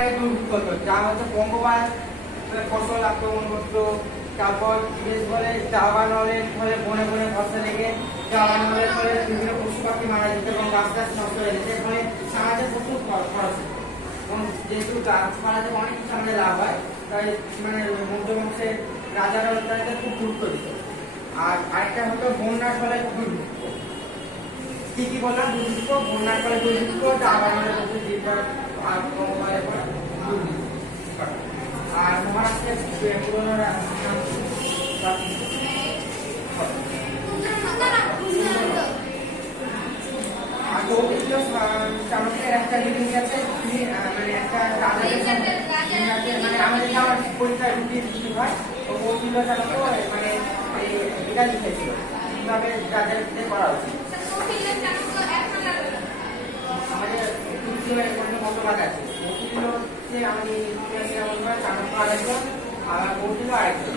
দুর্ভিক্ষ যা হচ্ছে বঙ্গবাদ ফসল আক্রমণ করতো। তারপর জিজ্ঞেস বলে দাবানলের ফলে বনে বনে ফসল লেগে দাবানলের ফলে বিভিন্ন পশু পাখি মারা যেত এবং গাছ নষ্ট হয়ে যেত। ফলে সমাজে প্রচুর খরচ এবং যেহেতু গাছপালাতে অনেক কিছু আমাদের লাভ হয়, তাই মানে মধ্যবংশের রাজারা তাদেরকে খুব গুরুত্ব দিত। আর আরেকটা হতো বন্যার ফলে দুর্ভিক্ষ। কি কি বললাম? দুর্ভিক্ষ, বন্যার ফলে দুর্ভিক্ষ, দাবানলের প্রচুর জীবন আর বঙ্গবাদের পর দুর্ভিক্ষ। আর মহারাষ্ট্রের পুরনো চাণক্যের একটা জিনিস আছে, মানে একটা রাজাদের মানে আমাদের যে আমার পরীক্ষায় রুটি হয়, তো কৌটিল্য চাণক্য মানে এটা লিখেছিল কিভাবে রাজাদের করা উচিত। আমাদের মতবাদ আছে, কৌটিল্য যে আমাদের চাণক্য আরেকজন আর কৌটিল্য আরেকজন।